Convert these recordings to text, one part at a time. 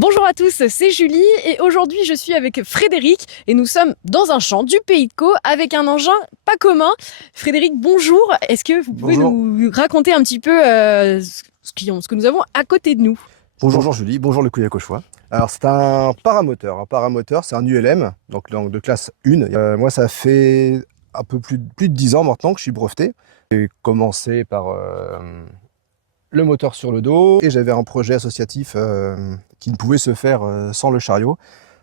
Bonjour à tous, c'est Julie et aujourd'hui je suis avec Frédéric et nous sommes dans un champ du Pays de Caux avec un engin pas commun. Frédéric, bonjour. Est-ce que vous pouvez Bonjour. nous raconter un petit peu ce que nous avons à côté de nous? Bonjour Julie, bonjour le Couille Cauchois. Alors c'est un paramoteur. Un paramoteur, c'est un ULM, donc de classe 1. Moi, ça fait un peu plus de 10 ans maintenant que je suis breveté. J'ai commencé par le moteur sur le dos et j'avais un projet associatif qui ne pouvait se faire sans le chariot.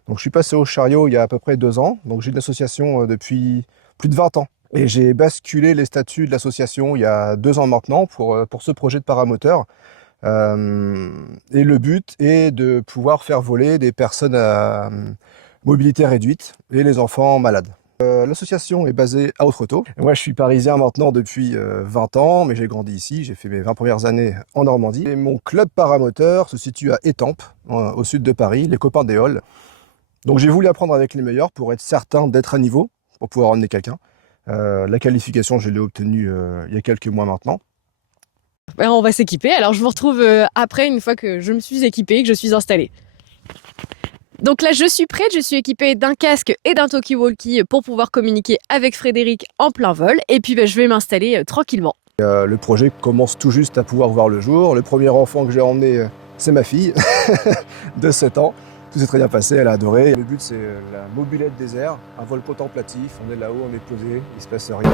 Donc je suis passé au chariot il y a à peu près 2 ans. Donc j'ai une association depuis plus de 20 ans. Et j'ai basculé les statuts de l'association il y a 2 ans maintenant pour ce projet de paramoteur. Et le but est de pouvoir faire voler des personnes à mobilité réduite et les enfants malades. L'association est basée à Outretot. Moi, je suis parisien maintenant depuis 20 ans, mais j'ai grandi ici. J'ai fait mes 20 premières années en Normandie. Et mon club paramoteur se situe à Étampes, au sud de Paris, les copains des Halles. Donc j'ai voulu apprendre avec les meilleurs pour être certain d'être à niveau, pour pouvoir emmener quelqu'un. La qualification, je l'ai obtenue il y a quelques mois maintenant. Ben, on va s'équiper, alors je vous retrouve après une fois que je me suis équipée et que je suis installée. Donc là je suis prête, je suis équipée d'un casque et d'un talkie-walkie pour pouvoir communiquer avec Frédéric en plein vol et puis je vais m'installer tranquillement. Le projet commence tout juste à pouvoir voir le jour. Le premier enfant que j'ai emmené, c'est ma fille de 7 ans. Tout s'est très bien passé, elle a adoré. Le but, c'est la mobilette des airs, un vol contemplatif. On est là-haut, on est posé, il se passe rien.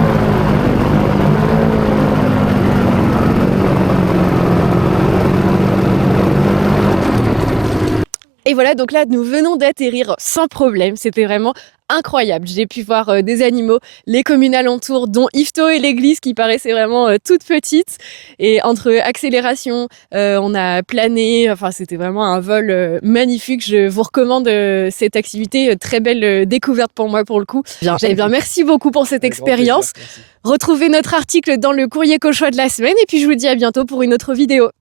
Et voilà, donc là, nous venons d'atterrir sans problème. C'était vraiment incroyable. J'ai pu voir des animaux, les communes alentours, dont Yvetot et l'église qui paraissaient vraiment toutes petites. Et entre accélération, on a plané. Enfin, c'était vraiment un vol magnifique. Je vous recommande cette activité. Très belle découverte pour moi, pour le coup. Eh bien, merci beaucoup pour cette expérience. Retrouvez notre article dans le courrier cauchois de la semaine. Et puis, je vous dis à bientôt pour une autre vidéo.